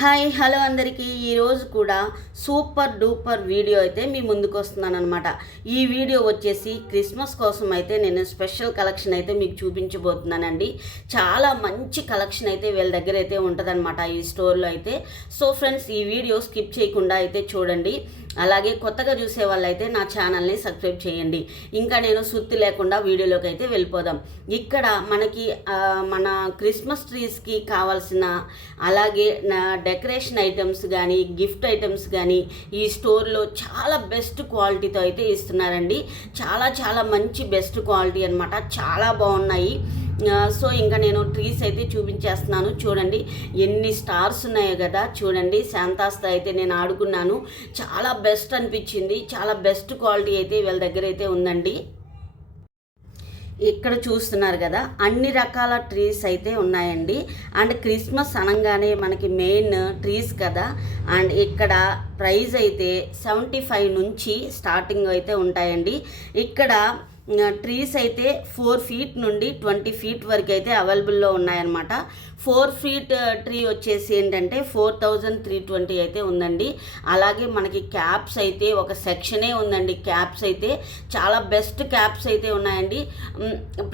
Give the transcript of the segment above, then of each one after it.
Hi hello అందరికీ ఈరోజు కూడా సూపర్ డూపర్ వీడియో అయితే మీ ముందుకు వస్తున్నాను అనమాట. ఈ వీడియో వచ్చేసి క్రిస్మస్ కోసం అయితే నేను స్పెషల్ కలెక్షన్ అయితే మీకు చూపించబోతున్నానండి. చాలా మంచి కలెక్షన్ అయితే వీళ్ళ దగ్గర అయితే ఉంటుందన్నమాట ఈ స్టోర్లో అయితే. సో ఫ్రెండ్స్, ఈ వీడియో స్కిప్ చేయకుండా అయితే చూడండి. అలాగే కొత్తగా చూసే వాళ్ళైతే నా ఛానల్ని సబ్స్క్రైబ్ చేయండి. ఇంకా నేను సుత్తి లేకుండా వీడియోలోకి అయితే వెళ్ళిపోదాం. ఇక్కడ మనకి మన క్రిస్మస్ ట్రీస్కి కావాల్సిన అలాగే డెకరేషన్ ఐటమ్స్ కానీ గిఫ్ట్ ఐటమ్స్ కానీ ఈ స్టోర్లో చాలా బెస్ట్ క్వాలిటీతో అయితే ఇస్తున్నారండి. చాలా చాలా మంచి బెస్ట్ క్వాలిటీ అనమాట. చాలా బాగున్నాయి. సో ఇంకా నేను ట్రీస్ అయితే చూపించేస్తున్నాను. చూడండి ఎన్ని స్టార్స్ ఉన్నాయో కదా. చూడండి శాంతాస్తో అయితే నేను ఆడుకున్నాను. చాలా బెస్ట్ అనిపించింది. చాలా బెస్ట్ క్వాలిటీ అయితే వీళ్ళ దగ్గర అయితే ఉందండి. ఇక్కడ చూస్తున్నారు కదా, అన్ని రకాల ట్రీస్ అయితే ఉన్నాయండి. అండ్ క్రిస్మస్ అనగానే మనకి మెయిన్ ట్రీస్ కదా. అండ్ ఇక్కడ ప్రైస్ అయితే 75 నుంచి స్టార్టింగ్ అయితే ఉంటాయండి. ఇక్కడ ట్రీస్ అయితే 4 ఫీట్ నుండి 20 ఫీట్ వరకు అయితే అవైలబుల్లో ఉన్నాయన్నమాట. 4 ఫీట్ ట్రీ వచ్చేసి ఏంటంటే 4320 అయితే ఉందండి. అలాగే మనకి క్యాప్స్ అయితే ఒక సెక్షనే ఉందండి. క్యాప్స్ అయితే చాలా బెస్ట్ క్యాప్స్ అయితే ఉన్నాయండి.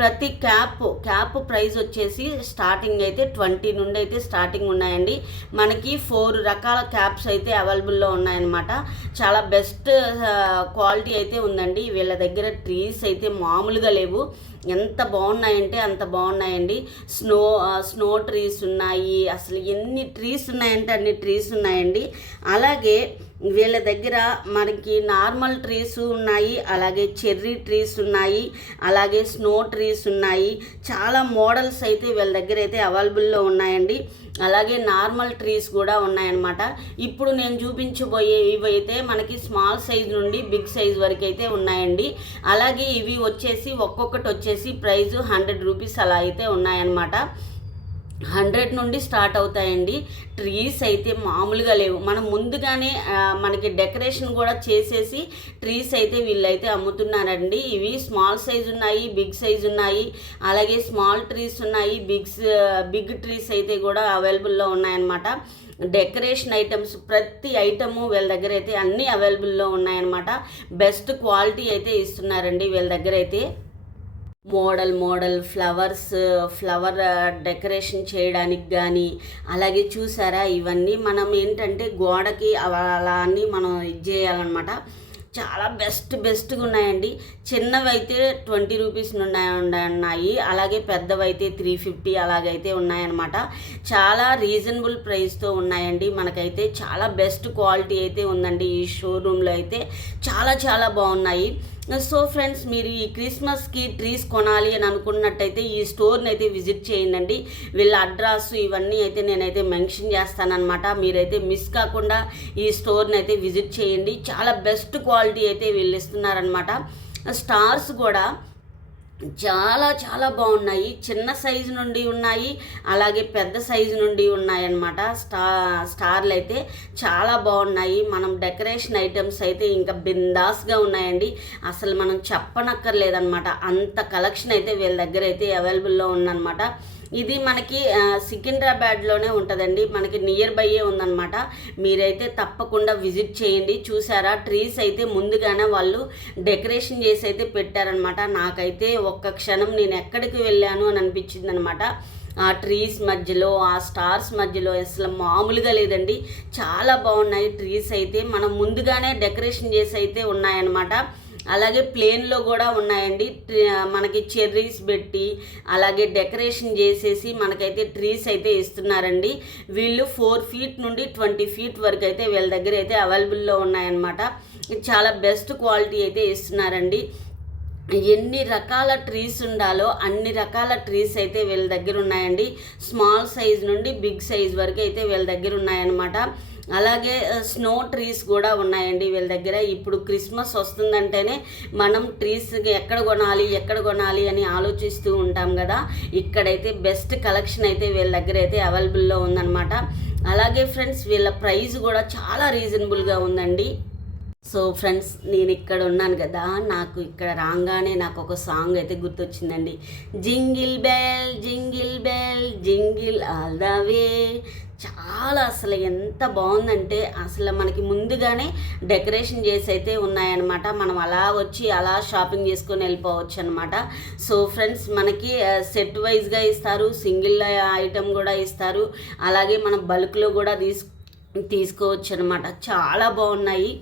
ప్రతి క్యాప్ ప్రైస్ వచ్చేసి స్టార్టింగ్ అయితే 20 నుండి అయితే స్టార్టింగ్ ఉన్నాయండి. మనకి 4 రకాల క్యాప్స్ అయితే అవైలబుల్లో ఉన్నాయన్నమాట. చాలా బెస్ట్ క్వాలిటీ అయితే ఉందండి. వీళ్ళ దగ్గర ట్రీస్ అయితే మామూలుగా లేవు. ఎంత బాగున్నాయంటే అంత బాగున్నాయండి. స్నో ట్రీస్ ఉన్నాయి. అసలు ఎన్ని ట్రీస్ ఉన్నాయంటే అన్ని ట్రీస్ ఉన్నాయండి. అలాగే వీళ్ళ దగ్గర మనకి నార్మల్ ట్రీస్ ఉన్నాయి, అలాగే చెర్రీ ట్రీస్ ఉన్నాయి, అలాగే స్నో ట్రీస్ ఉన్నాయి. చాలా మోడల్స్ అయితే వీళ్ళ దగ్గర అయితే అవైలబుల్లో ఉన్నాయండి. అలాగే నార్మల్ ట్రీస్ కూడా ఉన్నాయన్నమాట. ఇప్పుడు నేను చూపించబోయే ఇవైతే మనకి స్మాల్ సైజ్ నుండి బిగ్ సైజ్ వరకు అయితే ఉన్నాయండి. అలాగే ఇవి వచ్చేసి ఒక్కొక్కటి వచ్చేసి ప్రైస్ 100 రూపీస్ అలా అయితే ఉన్నాయన్నమాట. 100 నుండి స్టార్ట్ అవుతాయండి. ట్రీస్ అయితే మామూలుగా లేవు. మనం ముందుగానే మనకి డెకరేషన్ కూడా చేసేసి ట్రీస్ అయితే వీళ్ళైతే అమ్ముతున్నారండి. ఇవి స్మాల్ సైజ్ ఉన్నాయి, బిగ్ సైజ్ ఉన్నాయి, అలాగే స్మాల్ ట్రీస్ ఉన్నాయి, బిగ్ ట్రీస్ అయితే కూడా అవైలబుల్లో ఉన్నాయన్నమాట. డెకరేషన్ ఐటమ్స్ ప్రతి ఐటము వీళ్ళ దగ్గర అయితే అన్నీ అవైలబుల్లో ఉన్నాయన్నమాట. బెస్ట్ క్వాలిటీ అయితే ఇస్తున్నారండి వీళ్ళ దగ్గర అయితే. మోడల్ ఫ్లవర్ డెకరేషన్ చేయడానికి కానీ, అలాగే చూసారా ఇవన్నీ మనం ఏంటంటే గోడకి అలా అన్నీ మనం ఇది చేయాలన్నమాట. చాలా బెస్ట్గా ఉన్నాయండి. చిన్నవి అయితే 20 రూపీస్ ఉన్నాయి, అలాగే పెద్దవైతే 350 అలాగైతే ఉన్నాయన్నమాట. చాలా రీజనబుల్ ప్రైస్తో ఉన్నాయండి. మనకైతే చాలా బెస్ట్ క్వాలిటీ అయితే ఉందండి ఈ షోరూంలో అయితే. చాలా చాలా బాగున్నాయి. సో ఫ్రెండ్స్, మీరు ఈ క్రిస్మస్కి ట్రీస్ కొనాలి అని అనుకున్నట్టయితే ఈ స్టోర్ని అయితే విజిట్ చేయండి. వీళ్ళ అడ్రస్ ఇవన్నీ అయితే నేనైతే మెన్షన్ చేస్తానన్నమాట. మీరైతే మిస్ కాకుండా ఈ స్టోర్ని అయితే విజిట్ చేయండి. చాలా బెస్ట్ క్వాలిటీ అయితే వీళ్ళు ఇస్తున్నారనమాట. స్టార్స్ కూడా చాలా చాలా బాగున్నాయి. చిన్న సైజు నుండి ఉన్నాయి, అలాగే పెద్ద సైజు నుండి ఉన్నాయన్నమాట. స్టార్లు అయితే చాలా బాగున్నాయి. మనం డెకరేషన్ ఐటమ్స్ అయితే ఇంకా బిందాస్గా ఉన్నాయండి. అసలు మనం చెప్పనక్కర్లేదన్నమాట. అంత కలెక్షన్ అయితే వీళ్ళ దగ్గర అయితే అవైలబుల్లో ఉందన్నమాట. ఇది మనకి సికింద్రాబాద్లోనే ఉంటుందండి. మనకి నియర్ బైయే ఉందన్నమాట. మీరైతే తప్పకుండా విజిట్ చేయండి. చూసారా ట్రీస్ అయితే ముందుగానే వాళ్ళు డెకరేషన్ చేసి అయితే పెట్టారనమాట. నాకైతే ఒక్క క్షణం నేను ఎక్కడికి వెళ్ళాను అని అనిపించింది అనమాట. ఆ ట్రీస్ మధ్యలో, ఆ స్టార్స్ మధ్యలో అసలు మామూలుగా లేదండి. చాలా బాగున్నాయి ట్రీస్ అయితే. మనం ముందుగానే డెకరేషన్ చేసి అయితే ఉన్నాయన్నమాట. అలాగే ప్లేన్లో కూడా ఉన్నాయండి. మనకి చెర్రీస్ పెట్టి అలాగే డెకరేషన్ చేసేసి మనకైతే ట్రీస్ అయితే ఇస్తున్నారండి. వీళ్ళు 4 ఫీట్ నుండి 20 ఫీట్ వరకు అయితే వీళ్ళ దగ్గర అయితే అవైలబుల్లో ఉన్నాయన్నమాట. చాలా బెస్ట్ క్వాలిటీ అయితే ఇస్తున్నారండి. ఎన్ని రకాల ట్రీస్ ఉండాలో అన్ని రకాల ట్రీస్ అయితే వీళ్ళ దగ్గర ఉన్నాయండి. స్మాల్ సైజ్ నుండి బిగ్ సైజ్ వరకు అయితే వీళ్ళ దగ్గర ఉన్నాయన్నమాట. అలాగే స్నో ట్రీస్ కూడా ఉన్నాయండి వీళ్ళ దగ్గర. ఇప్పుడు క్రిస్మస్ వస్తుందంటేనే మనం ట్రీస్కి ఎక్కడ కొనాలి అని ఆలోచిస్తూ ఉంటాం కదా. ఇక్కడైతే బెస్ట్ కలెక్షన్ అయితే వీళ్ళ దగ్గర అయితే అవైలబుల్లో ఉందన్నమాట. అలాగే ఫ్రెండ్స్, వీళ్ళ ప్రైస్ కూడా చాలా రీజనబుల్గా ఉందండి. సో ఫ్రెండ్స్, నేను ఇక్కడ ఉన్నాను కదా, నాకు ఇక్కడ రాగానే నాకు ఒక సాంగ్ అయితే గుర్తొచ్చిందండి. Jingle bell jingle bell jingle all the way. చాలా అసలు ఎంత బాగుందంటే, అసలు మనకి ముందుగానే డెకరేషన్ చేసి అయితే ఉన్నాయన్నమాట. మనం అలా వచ్చి అలా షాపింగ్ చేసుకొని వెళ్ళిపోవచ్చు అనమాట. సో ఫ్రెండ్స్, మనకి సెట్ వైజ్గా ఇస్తారు, సింగిల్ ఐటెం కూడా ఇస్తారు, అలాగే మనం బల్క్లో కూడా తీసుకోవచ్చు అనమాట. చాలా బాగున్నాయి.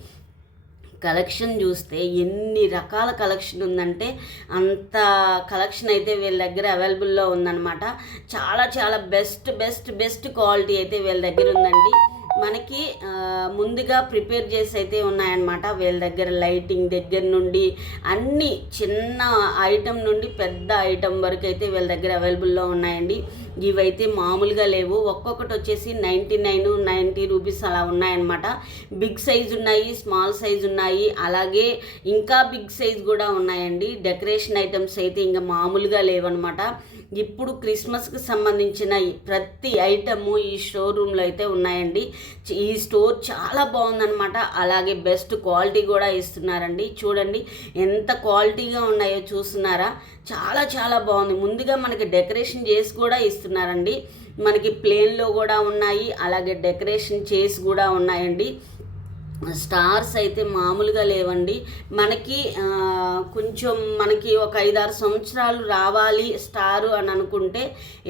కలెక్షన్ చూస్తే ఎన్ని రకాల కలెక్షన్ ఉందంటే అంత కలెక్షన్ అయితే వీళ్ళ దగ్గర అవైలబుల్లో ఉందన్నమాట. చాలా చాలా బెస్ట్ బెస్ట్ బెస్ట్ క్వాలిటీ అయితే వీళ్ళ దగ్గర ఉందండి. మనకి ముందుగా ప్రిపేర్ చేసి అయితే ఉన్నాయన్నమాట. వీళ్ళ దగ్గర లైటింగ్ దగ్గర నుండి అన్ని చిన్న ఐటెం నుండి పెద్ద ఐటెం వరకు అయితే వీళ్ళ దగ్గర అవైలబుల్లో ఉన్నాయండి. ఇవైతే మామూలుగా లేవు. ఒక్కొక్కటి వచ్చేసి 90 రూపీస్ అలా ఉన్నాయన్నమాట. బిగ్ సైజ్ ఉన్నాయి, స్మాల్ సైజ్ ఉన్నాయి, అలాగే ఇంకా బిగ్ సైజ్ కూడా ఉన్నాయండి. డెకరేషన్ ఐటమ్స్ అయితే ఇంకా మామూలుగా లేవన్నమాట. ఇప్పుడు క్రిస్మస్కి సంబంధించిన ప్రతి ఐటము ఈ షోరూంలో అయితే ఉన్నాయండి. ఈ స్టోర్ చాలా బాగుందన్నమాట. అలాగే బెస్ట్ క్వాలిటీ కూడా ఇస్తున్నారండి. చూడండి ఎంత క్వాలిటీగా ఉన్నాయో చూస్తున్నారా? చాలా చాలా బాగుంది. ముందుగా మనకి డెకరేషన్ చేసి కూడా ఇస్తున్నారండి. మనకి ప్లేన్లో కూడా ఉన్నాయి, అలాగే డెకరేషన్ చేసి కూడా ఉన్నాయండి. స్టార్స్ అయితే మామూలుగా లేవండి. మనకి కొంచెం మనకి ఒక 5-6 సంవత్సరాలు రావాలి స్టారు అని అనుకుంటే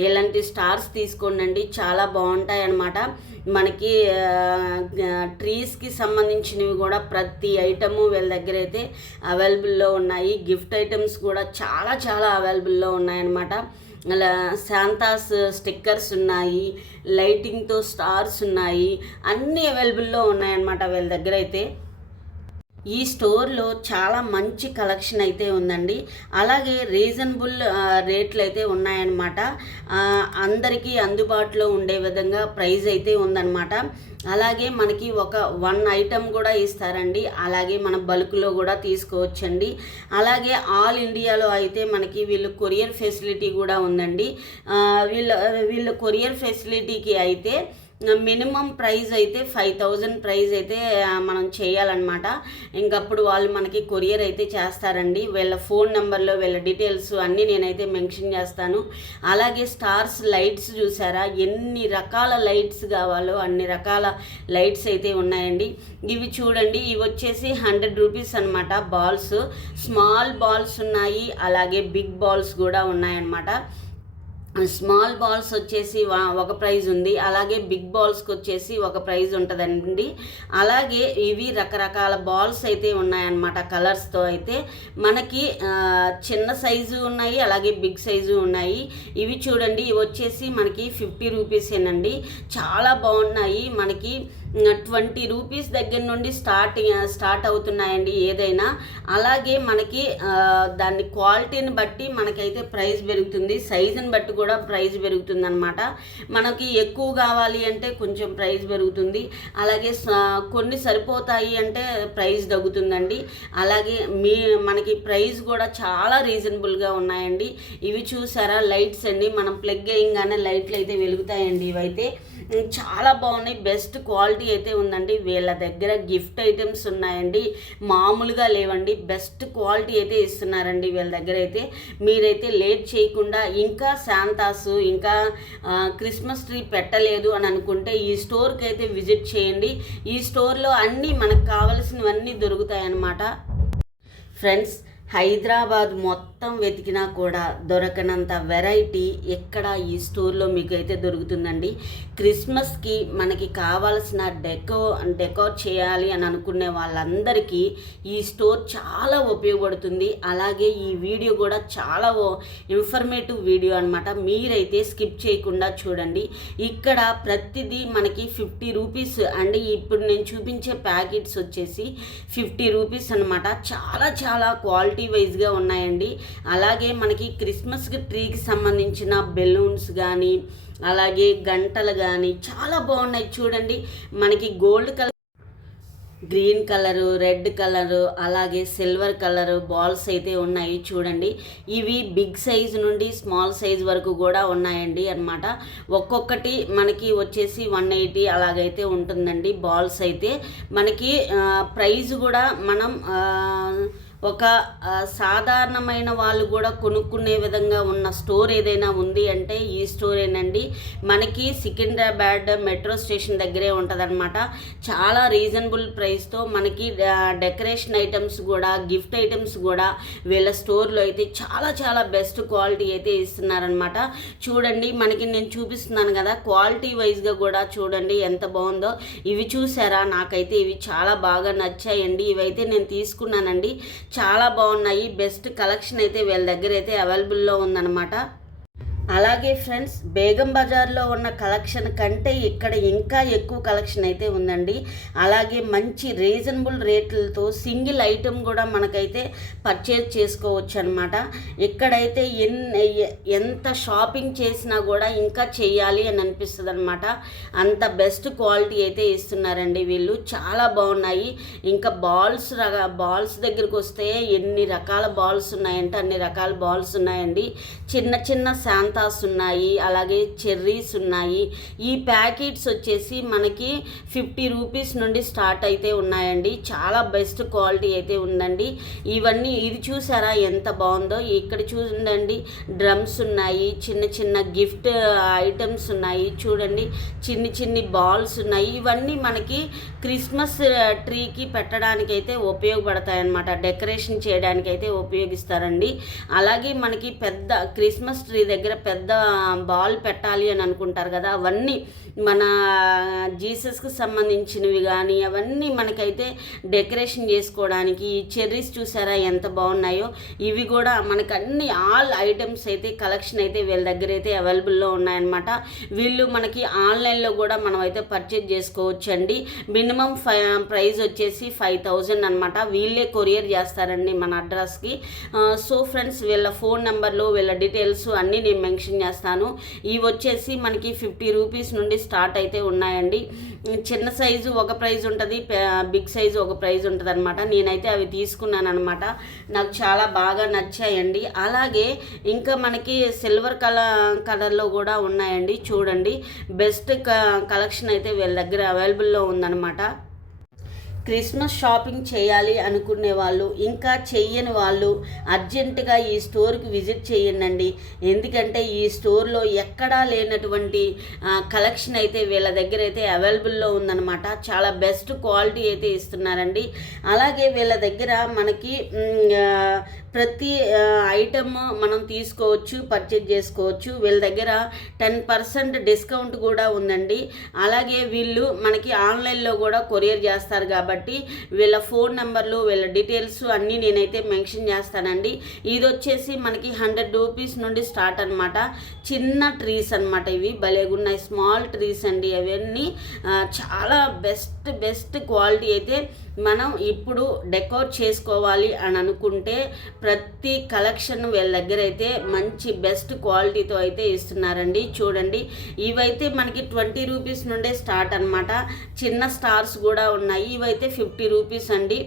ఇలాంటి స్టార్స్ తీసుకోండి, చాలా బాగుంటాయి అన్నమాట. మనకి ట్రీస్కి సంబంధించినవి కూడా ప్రతి ఐటము వీళ్ళ దగ్గర అయితే అవైలబుల్లో ఉన్నాయి. గిఫ్ట్ ఐటమ్స్ కూడా చాలా చాలా అవైలబుల్లో ఉన్నాయన్నమాట. అలా శాంతాస్ స్టిక్కర్స్ ఉన్నాయి, లైటింగ్తో స్టార్స్ ఉన్నాయి, అన్నీ అవైలబుల్లో ఉన్నాయన్నమాట వీళ్ళ దగ్గర అయితే. ఈ స్టోర్లో చాలా మంచి కలెక్షన్ అయితే ఉందండి. అలాగే రీజనబుల్ రేట్లు అయితే ఉన్నాయన్నమాట. అందరికీ అందుబాటులో ఉండే విధంగా ప్రైస్ అయితే ఉందన్నమాట. అలాగే మనకి ఒక 1 ఐటెం కూడా ఇస్తారండి. అలాగే మన బల్క్లో కూడా తీసుకోవచ్చండి. అలాగే ఆల్ ఇండియాలో అయితే మనకి వీళ్ళు కొరియర్ ఫెసిలిటీ కూడా ఉందండి. వీళ్ళు కొరియర్ ఫెసిలిటీకి అయితే మినిమం ప్రైస్ అయితే 5000 ప్రైస్ అయితే మనం చేయాలన్నమాట. ఇంకప్పుడు వాళ్ళు మనకి కొరియర్ అయితే చేస్తారండి. వీళ్ళ ఫోన్ నెంబర్లో వీళ్ళ డీటెయిల్స్ అన్నీ నేనైతే మెన్షన్ చేస్తాను. అలాగే స్టార్స్ లైట్స్ చూసారా? ఎన్ని రకాల లైట్స్ కావాలో అన్ని రకాల లైట్స్ అయితే ఉన్నాయండి. ఇవి చూడండి, ఇవి వచ్చేసి 100 రూపీస్ అనమాట. బాల్స్, స్మాల్ బాల్స్ ఉన్నాయి, అలాగే బిగ్ బాల్స్ కూడా ఉన్నాయన్నమాట. స్మాల్ బాల్స్ వచ్చేసి ఒక ప్రైజ్ ఉంది, అలాగే బిగ్ బాల్స్కి వచ్చేసి ఒక ప్రైజ్ ఉంటుందండి. అలాగే ఇవి రకరకాల బాల్స్ అయితే ఉన్నాయన్నమాట. కలర్స్తో అయితే మనకి చిన్న సైజు ఉన్నాయి, అలాగే బిగ్ సైజు ఉన్నాయి. ఇవి చూడండి, ఇవి వచ్చేసి మనకి 50 రూపీసేనండి. చాలా బాగున్నాయి. మనకి 20 రూపీస్ దగ్గర నుండి స్టార్ట్ అవుతున్నాయండి ఏదైనా. అలాగే మనకి దాని క్వాలిటీని బట్టి మనకైతే ప్రైస్ పెరుగుతుంది, సైజుని బట్టి కూడా ప్రైస్ పెరుగుతుంది అనమాట. మనకి ఎక్కువ కావాలి అంటే కొంచెం ప్రైస్ పెరుగుతుంది, అలాగే కొన్ని సరిపోతాయి అంటే ప్రైస్ తగ్గుతుందండి. అలాగే మనకి ప్రైస్ కూడా చాలా రీజనబుల్గా ఉన్నాయండి. ఇవి చూసారా? లైట్స్ అండి, మనం ప్లగ్ వేయంగానే లైట్లు అయితే వెలుగుతాయండి. ఇవైతే చాలా బాగున్నాయి, బెస్ట్ క్వాలిటీ అయితే ఉందండి. వీళ్ళ దగ్గర గిఫ్ట్ ఐటమ్స్ ఉన్నాయండి, మామూలుగా లేవండి. బెస్ట్ క్వాలిటీ అయితే ఇస్తున్నారండి వీళ్ళ దగ్గర అయితే. మీరైతే లేట్ చేయకుండా, ఇంకా శాంతాసు ఇంకా క్రిస్మస్ ట్రీ పెట్టలేదు అని అనుకుంటే ఈ స్టోర్కి అయితే విజిట్ చేయండి. ఈ స్టోర్లో అన్నీ మనకు కావలసినవన్నీ దొరుకుతాయన్నమాట. ఫ్రెండ్స్, హైదరాబాద్ మొత్తం వెతికినా కూడా దొరకనంత వెరైటీ ఎక్కడ ఈ స్టోర్లో మీకు అయితే దొరుకుతుందండి. క్రిస్మస్కి మనకి కావాల్సిన డెకోర్ చేయాలి అని అనుకునే వాళ్ళందరికీ ఈ స్టోర్ చాలా ఉపయోగపడుతుంది. అలాగే ఈ వీడియో కూడా చాలా ఇన్ఫర్మేటివ్ వీడియో అనమాట. మీరైతే స్కిప్ చేయకుండా చూడండి. ఇక్కడ ప్రతిదీ మనకి 50 రూపీస్ అండి. ఇప్పుడు నేను చూపించే ప్యాకెట్స్ వచ్చేసి 50 రూపీస్ అనమాట. చాలా చాలా క్వాలిటీ వైజ్గా ఉన్నాయండి. అలాగే మనకి క్రిస్మస్ ట్రీకి సంబంధించిన బెలూన్స్ కానీ, అలాగే గంటలు కానీ చాలా బాగున్నాయి. చూడండి, మనకి gold colour green colour, red colour, అలాగే సిల్వర్ కలరు బాల్స్ అయితే ఉన్నాయి చూడండి. ఇవి బిగ్ సైజ్ నుండి స్మాల్ సైజ్ వరకు కూడా ఉన్నాయండి అన్నమాట. ఒక్కొక్కటి మనకి వచ్చేసి 180 అలాగైతే ఉంటుందండి బాల్స్ అయితే. మనకి ప్రైస్ కూడా మనం ఒక సాధారణమైన వాళ్ళు కూడా కొనుక్కునే విధంగా ఉన్న స్టోర్ ఏదైనా ఉంది అంటే ఈ స్టోరేనండి. మనకి సికింద్రాబాద్ మెట్రో స్టేషన్ దగ్గరే ఉంటుందన్నమాట. చాలా రీజనబుల్ ప్రైస్తో మనకి డెకరేషన్ ఐటమ్స్ కూడా, గిఫ్ట్ ఐటమ్స్ కూడా వీళ్ళ స్టోర్లో అయితే చాలా చాలా బెస్ట్ క్వాలిటీ అయితే ఇస్తున్నారనమాట. చూడండి, మనకి నేను చూపిస్తున్నాను కదా, క్వాలిటీ వైజ్గా కూడా చూడండి ఎంత బాగుందో. ఇవి చూసారా, నాకైతే ఇవి చాలా బాగా నచ్చాయండి. ఇవైతే నేను తీసుకున్నానండి, చాలా బాగున్నాయి. బెస్ట్ కలెక్షన్ అయితే వీళ్ళ దగ్గర అయితే అవైలబుల్లో ఉందన్నమాట. అలాగే ఫ్రెండ్స్, బేగం బజార్లో ఉన్న కలెక్షన్ కంటే ఇక్కడ ఇంకా ఎక్కువ కలెక్షన్ అయితే ఉందండి. అలాగే మంచి రీజనబుల్ రేట్లతో సింగిల్ ఐటెం కూడా మనకైతే పర్చేజ్ చేసుకోవచ్చు అనమాట. ఇక్కడైతే ఎంత షాపింగ్ చేసినా కూడా ఇంకా చేయాలి అని అనిపిస్తుంది అనమాట. అంత బెస్ట్ క్వాలిటీ అయితే ఇస్తున్నారండి వీళ్ళు, చాలా బాగున్నాయి. ఇంకా బాల్స్ దగ్గరికి వస్తే ఎన్ని రకాల బాల్స్ ఉన్నాయంటే అన్ని రకాల బాల్స్ ఉన్నాయండి. చిన్న చిన్న శాంతాస్ ఉన్నాయి, అలాగే చెర్రీస్ ఉన్నాయి. ఈ ప్యాకెట్స్ వచ్చేసి మనకి 50 రూపీస్ నుండి స్టార్ట్ అయితే ఉన్నాయండి. చాలా బెస్ట్ క్వాలిటీ అయితే ఉందండి. ఇవన్నీ ఇది చూసారా ఎంత బాగుందో. ఇక్కడ చూడండి, డ్రమ్స్ ఉన్నాయి, చిన్న చిన్న గిఫ్ట్ ఐటమ్స్ ఉన్నాయి చూడండి, చిన్ని బాల్స్ ఉన్నాయి. ఇవన్నీ మనకి క్రిస్మస్ ట్రీకి పెట్టడానికైతే ఉపయోగపడతాయి అన్నమాట, డెకరేషన్ చేయడానికైతే ఉపయోగిస్తారండి. అలాగే మనకి పెద్ద క్రిస్మస్ ట్రీ దగ్గర పెద్ద బాల్ పెట్టాలి అని అనుకుంటారు కదా, అవన్నీ మన జీసస్కి సంబంధించినవి కానీ అవన్నీ మనకైతే డెకరేషన్ చేసుకోవడానికి. ఈ చెర్రీస్ చూసారా ఎంత బాగున్నాయో. ఇవి కూడా మనకు అన్ని ఆల్ ఐటమ్స్ అయితే కలెక్షన్ అయితే వీళ్ళ దగ్గర అయితే అవైలబుల్లో ఉన్నాయన్నమాట. వీళ్ళు మనకి ఆన్లైన్లో కూడా మనం అయితే పర్చేజ్ చేసుకోవచ్చు అండి. మినిమం ప్రైస్ వచ్చేసి 5000 అనమాట. వీళ్ళే కొరియర్ చేస్తారండి మన అడ్రస్కి. సో ఫ్రెండ్స్, వీళ్ళ ఫోన్ నెంబర్లు, వీళ్ళ డీటెయిల్స్ అన్నీ నేను మెన్షన్ చేస్తాను. ఇవి వచ్చేసి మనకి 50 రూపీస్ నుండి స్టార్ట్ అయితే ఉన్నాయండి. చిన్న సైజు ఒక ప్రైజ్ ఉంటుంది, బిగ్ సైజు ఒక ప్రైజ్ ఉంటుంది అనమాట. నేనైతే అవి తీసుకున్నాను అనమాట, నాకు చాలా బాగా నచ్చాయండి. అలాగే ఇంకా మనకి సిల్వర్ కలర్లో కూడా ఉన్నాయండి చూడండి. బెస్ట్ కలెక్షన్ అయితే వీళ్ళ దగ్గర అవైలబుల్లో ఉందన్నమాట. క్రిస్మస్ షాపింగ్ చేయాలి అనుకునే వాళ్ళు, ఇంకా చెయ్యని వాళ్ళు అర్జెంటుగా ఈ స్టోర్కి విజిట్ చేయండి. ఎందుకంటే ఈ స్టోర్లో ఎక్కడా లేనటువంటి కలెక్షన్ అయితే వీళ్ళ దగ్గర అయితే అవైలబుల్లో ఉందన్నమాట. చాలా బెస్ట్ క్వాలిటీ అయితే ఇస్తున్నారండి. అలాగే వీళ్ళ దగ్గర మనకి ప్రతి ఐటమ్ మనం తీసుకోవచ్చు, పర్చేజ్ చేసుకోవచ్చు. వీళ్ళ దగ్గర 10% డిస్కౌంట్ కూడా ఉందండి. అలాగే వీళ్ళు మనకి ఆన్లైన్లో కూడా కొరియర్ చేస్తారు కాబట్టి వీళ్ళ ఫోన్ నెంబర్లు, వీళ్ళ డీటెయిల్స్ అన్నీ నేనైతే మెన్షన్ చేస్తానండి. ఇది వచ్చేసి మనకి 100 రూపీస్ నుండి స్టార్ట్ అనమాట. చిన్న ట్రీస్ అనమాట, ఇవి భలేగున్నాయి, స్మాల్ ట్రీస్ అండి. అవన్నీ చాలా బెస్ట్ క్వాలిటీ అయితే మనం ఇప్పుడు డెకోర్ చేసుకోవాలి అని అనుకుంటే ప్రతి కలెక్షన్ వీళ్ళ దగ్గర అయితే మంచి బెస్ట్ క్వాలిటీతో అయితే ఇస్తున్నారండి. చూడండి, ఇవైతే మనకి 20 రూపీస్ నుండే స్టార్ట్ అనమాట. చిన్న స్టార్స్ కూడా ఉన్నాయి. ఇవైతే 50 రూపీస్ అండి.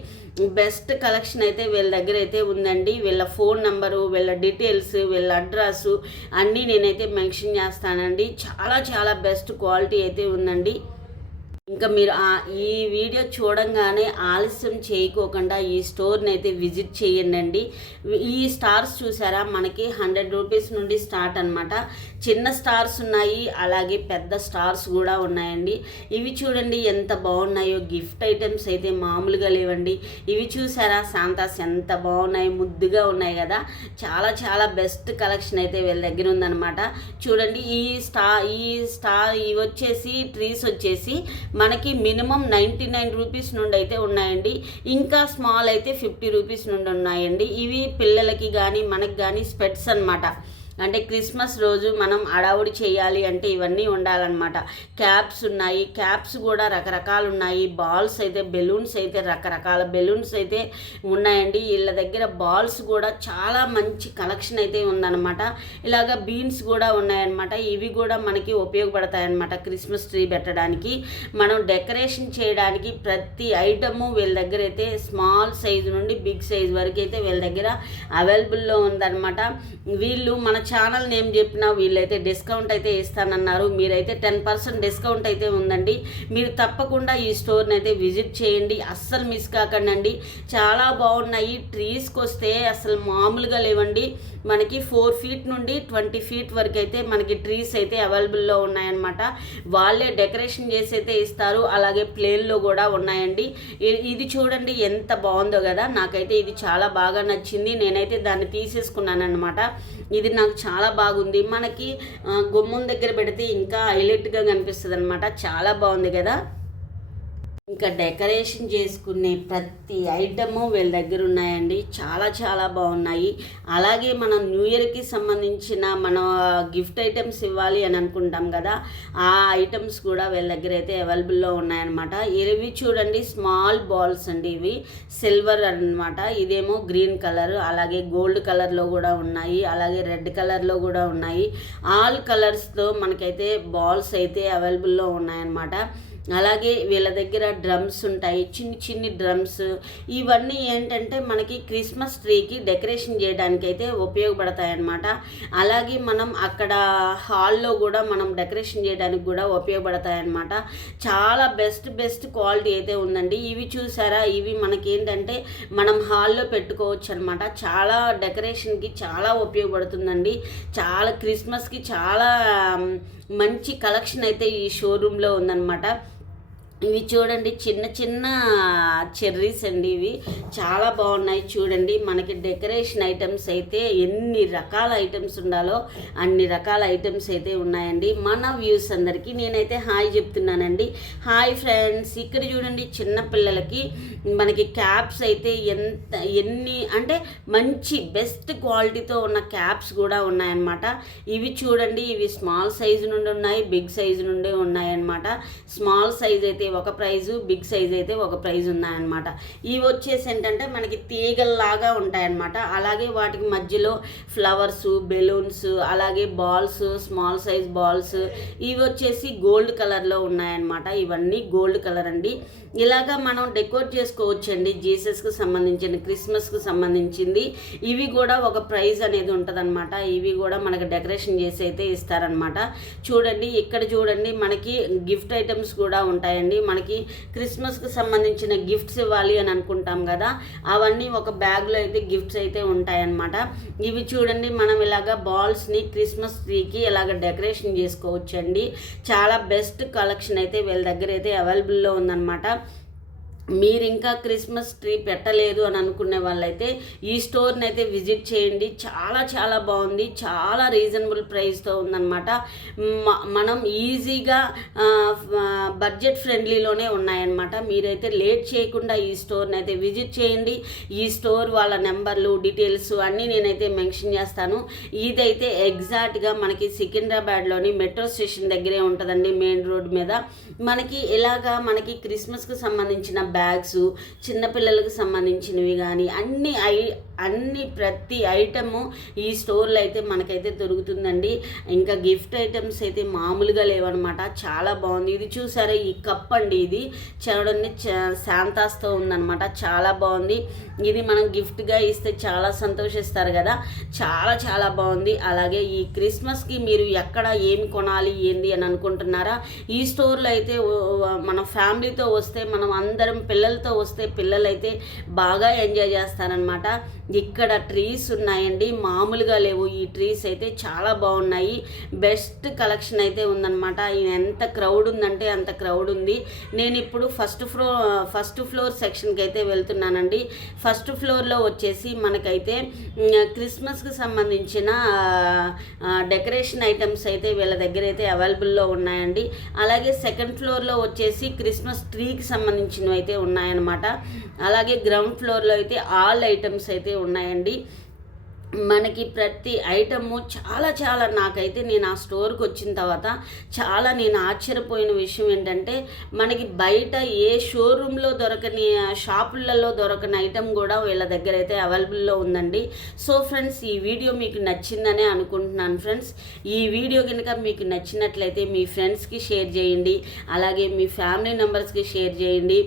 బెస్ట్ కలెక్షన్ అయితే వీళ్ళ దగ్గర అయితే ఉందండి. వీళ్ళ ఫోన్ నెంబరు, వీళ్ళ డీటెయిల్స్, వీళ్ళ అడ్రస్ అన్నీ నేనైతే మెన్షన్ చేస్తానండి. చాలా బెస్ట్ క్వాలిటీ అయితే ఉందండి. ఇంకా మీరు ఈ వీడియో చూడంగానే ఆలస్యం చేయకోకుండా ఈ స్టోర్ని అయితే విజిట్ చేయండి. ఈ స్టార్స్ చూసారా, మనకి 100 రూపీస్ నుండి స్టార్ట్ అనమాట. చిన్న స్టార్స్ ఉన్నాయి, అలాగే పెద్ద స్టార్స్ కూడా ఉన్నాయండి. ఇవి చూడండి ఎంత బాగున్నాయో. గిఫ్ట్ ఐటమ్స్ అయితే మామూలుగా లేవండి. ఇవి చూసారా, శాంతాస్ ఎంత బాగున్నాయి, ముద్దుగా ఉన్నాయి కదా. చాలా బెస్ట్ కలెక్షన్ అయితే వీళ్ళ దగ్గర ఉందన్నమాట. చూడండి, ఈ స్టార్ ఇవి వచ్చేసి ట్రీస్ వచ్చేసి మనకి మినిమం 99 రూపీస్ నుండి అయితే ఉన్నాయండి. ఇంకా స్మాల్ అయితే 50 రూపీస్ నుండి ఉన్నాయండి. ఇవి పిల్లలకి కానీ మనకి కానీ స్పెట్స్ అనమాట. అంటే క్రిస్మస్ రోజు మనం అడావుడి చేయాలి అంటే ఇవన్నీ ఉండాలన్నమాట. క్యాప్స్ ఉన్నాయి, క్యాప్స్ కూడా రకరకాలు ఉన్నాయి. బాల్స్ అయితే బెలూన్స్ అయితే రకరకాల బెలూన్స్ అయితే ఉన్నాయండి. వీళ్ళ దగ్గర బాల్స్ కూడా చాలా మంచి కలెక్షన్ అయితే ఉందన్నమాట. ఇలాగ బీన్స్ కూడా ఉన్నాయన్నమాట. ఇవి కూడా మనకి ఉపయోగపడతాయి అన్నమాట. క్రిస్మస్ ట్రీ పెట్టడానికి, మనం డెకరేషన్ చేయడానికి ప్రతి ఐటము వీళ్ళ దగ్గర అయితే స్మాల్ సైజు నుండి బిగ్ సైజ్ వరకు అయితే వీళ్ళ దగ్గర అవైలబుల్లో ఉందన్నమాట. వీళ్ళు మన ఛానల్ నేమ్ చెప్పినా వీళ్ళైతే డిస్కౌంట్ అయితే ఇస్తానన్నారు. మీరైతే 10% డిస్కౌంట్ అయితే ఉందండి. మీరు తప్పకుండా ఈ స్టోర్ని అయితే విజిట్ చేయండి, అస్సలు మిస్ కాకండి. చాలా బాగున్నాయి. ట్రీస్కి వస్తే అసలు మామూలుగా లేవండి. మనకి 4 ఫీట్ నుండి 20 ఫీట్ వరకు అయితే మనకి ట్రీస్ అయితే అవైలబుల్లో ఉన్నాయన్నమాట. వాళ్ళే డెకరేషన్ చేసి అయితే ఇస్తారు. అలాగే ప్లేన్లో కూడా ఉన్నాయండి. ఇది చూడండి ఎంత బాగుందో కదా, నాకైతే ఇది చాలా బాగా నచ్చింది. నేనైతే దాన్ని తీసేసుకున్నాను అనమాట. ఇది నాకు చాలా బాగుంది. మనకి గుమ్మం దగ్గర పెడితే ఇంకా హైలైట్గా కనిపిస్తుంది అనమాట. చాలా బాగుంది కదా. ఇంకా డెకరేషన్ చేసుకునే ప్రతి ఐటము వీళ్ళ దగ్గర ఉన్నాయండి. చాలా చాలా బాగున్నాయి. అలాగే మనం న్యూ ఇయర్కి సంబంధించిన మన గిఫ్ట్ ఐటమ్స్ ఇవ్వాలి అని అనుకుంటాం కదా, ఆ ఐటమ్స్ కూడా వీళ్ళ దగ్గర అయితే అవైలబుల్లో ఉన్నాయన్నమాట. ఇవి చూడండి స్మాల్ బాల్స్ అండి, ఇవి సిల్వర్ అన్నమాట. ఇదేమో గ్రీన్ కలర్, అలాగే గోల్డ్ కలర్లో కూడా ఉన్నాయి, అలాగే రెడ్ కలర్లో కూడా ఉన్నాయి. ఆల్ కలర్స్తో మనకైతే బాల్స్ అయితే అవైలబుల్లో ఉన్నాయన్నమాట. అలాగే వీళ్ళ దగ్గర డ్రమ్స్ ఉంటాయి, చిన్ని చిన్ని డ్రమ్స్. ఇవన్నీ ఏంటంటే మనకి క్రిస్మస్ ట్రీకి డెకరేషన్ చేయడానికి అయితే ఉపయోగపడతాయి అన్నమాట. అలాగే మనం అక్కడ హాల్లో కూడా మనం డెకరేషన్ చేయడానికి కూడా ఉపయోగపడతాయి అన్నమాట. చాలా బెస్ట్ క్వాలిటీ అయితే ఉందండి. ఇవి చూసారా, ఇవి మనకి ఏంటంటే మనం హాల్లో పెట్టుకోవచ్చు అనమాట. చాలా డెకరేషన్కి చాలా ఉపయోగపడుతుందండి. చాలా క్రిస్మస్కి చాలా మంచి కలెక్షన్ అయితే ఈ షోరూంలో ఉందన్నమాట. ఇవి చూడండి చిన్న చిన్న చెర్రీస్ అండి, ఇవి చాలా బాగున్నాయి. చూడండి మనకి డెకరేషన్ ఐటమ్స్ అయితే ఎన్ని రకాల ఐటమ్స్ ఉండాలో అన్ని రకాల ఐటమ్స్ అయితే ఉన్నాయండి. మన వ్యూస్ అందరికీ నేనైతే హాయ్ చెప్తున్నానండి. Hi friends. ఇక్కడ చూడండి చిన్న పిల్లలకి మనకి క్యాప్స్ అయితే ఎన్ని అంటే మంచి బెస్ట్ క్వాలిటీతో ఉన్న క్యాప్స్ కూడా ఉన్నాయన్నమాట. ఇవి చూడండి, ఇవి స్మాల్ సైజు నుండి ఉన్నాయి, బిగ్ సైజు నుండి ఉన్నాయన్నమాట. స్మాల్ సైజ్ అయితే ఒక ప్రైజు, బిగ్ సైజ్ అయితే ఒక ప్రైజ్ ఉన్నాయన్నమాట. ఇవి వచ్చేసి ఏంటంటే మనకి తీగల్లాగా ఉంటాయన్నమాట. అలాగే వాటికి మధ్యలో ఫ్లవర్స్, బెలూన్స్, అలాగే బాల్స్, స్మాల్ సైజ్ బాల్స్. ఇవి వచ్చేసి గోల్డ్ కలర్లో ఉన్నాయన్నమాట. ఇవన్నీ గోల్డ్ కలర్ అండి. ఇలాగా మనం డెకోరేట్ చేసుకోవచ్చండి. జీసస్కి సంబంధించిన, క్రిస్మస్కి సంబంధించింది. ఇవి కూడా ఒక ప్రైజ్ అనేది ఉంటుందన్నమాట. ఇవి కూడా మనకి డెకరేషన్ చేసి అయితే ఇస్తారనమాట. చూడండి ఇక్కడ చూడండి మనకి గిఫ్ట్ ఐటమ్స్ కూడా ఉంటాయండి. మనకి క్రిస్మస్కి సంబంధించిన గిఫ్ట్స్ ఇవ్వాలి అని అనుకుంటాం కదా, అవన్నీ ఒక బ్యాగ్లో అయితే గిఫ్ట్స్ అయితే ఉంటాయన్నమాట. ఇవి చూడండి మనం ఇలాగ బాల్స్ని క్రిస్మస్ ట్రీకి ఇలాగ డెకరేషన్ చేసుకోవచ్చండి. చాలా బెస్ట్ కలెక్షన్ అయితే వీళ్ళ దగ్గర అయితే అవైలబుల్లో ఉందన్నమాట. మీరు ఇంకా క్రిస్మస్ ట్రీ పెట్టలేదు అని అనుకునే వాళ్ళైతే ఈ స్టోర్ని అయితే విజిట్ చేయండి. చాలా చాలా బాగుంది, చాలా రీజనబుల్ ప్రైస్తో ఉందన్నమాట. మనం ఈజీగా బడ్జెట్ ఫ్రెండ్లీలోనే ఉన్నాయన్నమాట. మీరైతే లేట్ చేయకుండా ఈ స్టోర్ని అయితే విజిట్ చేయండి. ఈ స్టోర్ వాళ్ళ నెంబర్లు, డీటెయిల్స్ అన్నీ నేనైతే మెన్షన్ చేస్తాను. ఇదైతే ఎగ్జాక్ట్గా మనకి సికింద్రాబాద్లోని మెట్రో స్టేషన్ దగ్గరే ఉంటుందండి, మెయిన్ రోడ్ మీద. మనకి ఇలాగా మనకి క్రిస్మస్కి సంబంధించిన బ్యాగ్స్, చిన్నపిల్లలకు సంబంధించినవి కానీ అన్ని ప్రతి ఐటము ఈ స్టోర్లో అయితే మనకైతే దొరుకుతుందండి. ఇంకా గిఫ్ట్ ఐటమ్స్ అయితే మామూలుగా లేవన్నమాట. చాలా బాగుంది. ఇది చూసారా, ఈ కప్ అండి, ఇది చూడండి శాంతాస్తో ఉందన్నమాట. చాలా బాగుంది. ఇది మనం గిఫ్ట్గా ఇస్తే చాలా సంతోషిస్తారు కదా, చాలా చాలా బాగుంది. అలాగే ఈ క్రిస్మస్కి మీరు ఎక్కడ ఏమి కొనాలి ఏంది అని అనుకుంటున్నారా, ఈ స్టోర్లో అయితే మన ఫ్యామిలీతో వస్తే, మనం అందరం పిల్లలతో వస్తే పిల్లలైతే బాగా ఎంజాయ్ చేస్తారనమాట. ఇక్కడ ట్రీస్ ఉన్నాయండి, మామూలుగా లేవు. ఈ ట్రీస్ అయితే చాలా బాగున్నాయి. బెస్ట్ కలెక్షన్ అయితే ఉందన్నమాట. ఎంత క్రౌడ్ ఉందంటే అంత క్రౌడ్ ఉంది. నేను ఇప్పుడు ఫస్ట్ ఫ్లోర్ సెక్షన్కి అయితే వెళ్తున్నానండి. ఫస్ట్ ఫ్లోర్లో వచ్చేసి మనకైతే క్రిస్మస్కి సంబంధించిన డెకరేషన్ ఐటమ్స్ అయితే వీళ్ళ దగ్గర అయితే అవైలబుల్లో ఉన్నాయండి. అలాగే సెకండ్ ఫ్లోర్లో వచ్చేసి క్రిస్మస్ ట్రీకి సంబంధించినవి అయితే ఉన్నాయన్నమాట. అలాగే గ్రౌండ్ ఫ్లోర్లో అయితే ఆల్ ఐటమ్స్ అయితే ఉన్నాయండి. మనకి ప్రతి ఐటము చాలా చాలా నాకైతే నేను ఆ స్టోర్కి వచ్చిన తర్వాత చాలా నేను ఆశ్చర్యపోయిన విషయం ఏంటంటే మనకి బయట ఏ షోరూంలో దొరకని షాపులలో దొరకని ఐటమ్ కూడా వీళ్ళ దగ్గర అయితే అవైలబుల్లో ఉందండి. సో ఫ్రెండ్స్, ఈ వీడియో మీకు నచ్చిందనే అనుకుంటున్నాను ఫ్రెండ్స్. ఈ వీడియో కనుక మీకు నచ్చినట్లయితే మీ ఫ్రెండ్స్కి షేర్ చేయండి, అలాగే మీ ఫ్యామిలీ మెంబర్స్కి షేర్ చేయండి,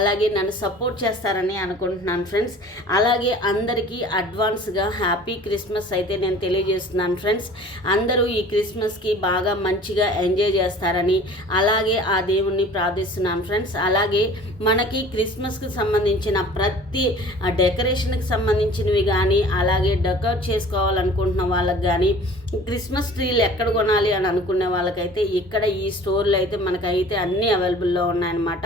అలాగే నన్ను సపోర్ట్ చేస్తారని అనుకుంటున్నాను ఫ్రెండ్స్. అలాగే అందరికీ అడ్వాన్స్గా హ్యాపీ క్రిస్మస్ అయితే నేను తెలియజేస్తున్నాను ఫ్రెండ్స్. అందరూ ఈ క్రిస్మస్కి బాగా మంచిగా ఎంజాయ్ చేస్తారని అలాగే ఆ దేవుణ్ణి ప్రార్థిస్తున్నాను ఫ్రెండ్స్. అలాగే మనకి క్రిస్మస్కి సంబంధించిన ప్రతి డెకరేషన్కి సంబంధించినవి కానీ, అలాగే డెకరేట్ చేసుకోవాలనుకుంటున్న వాళ్ళకి కానీ, క్రిస్మస్ ట్రీలు ఎక్కడ కొనాలి అని అనుకునే వాళ్ళకైతే ఇక్కడ ఈ స్టోర్లో అయితే మనకైతే అన్నీ అవైలబుల్లో ఉన్నాయన్నమాట.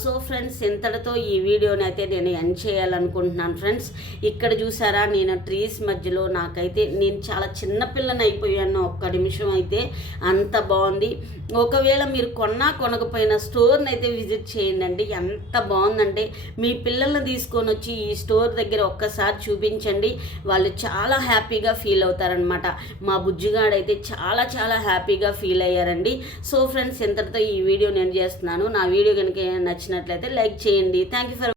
సో ఫ్రెండ్స్, ఇంతటితో ఈ వీడియోని అయితే నేను ఎండ్ చేయాలనుకుంటున్నాను ఫ్రెండ్స్. ఇక్కడ చూసారా, నేను ట్రీస్ మధ్యలో నాకైతే నేను చాలా చిన్నపిల్లని అయిపోయాను ఒక్క నిమిషం అయితే. అంత బాగుంది. ఒకవేళ మీరు కొనకపోయినా స్టోర్ని అయితే విజిట్ చేయండి. ఎంత బాగుందంటే మీ పిల్లల్ని తీసుకొని వచ్చి ఈ స్టోర్ దగ్గర ఒక్కసారి చూపించండి, వాళ్ళు చాలా హ్యాపీగా ఫీల్ అవుతారనమాట. మా బుజ్జిగాడైతే చాలా చాలా హ్యాపీగా ఫీల్ అయ్యారండి. సో ఫ్రెండ్స్, ఇంతటితో ఈ వీడియో నేను చేస్తున్నాను. నా వీడియో కనుక నచ్చినట్లయితే లైక్ చేయండి. Thank you for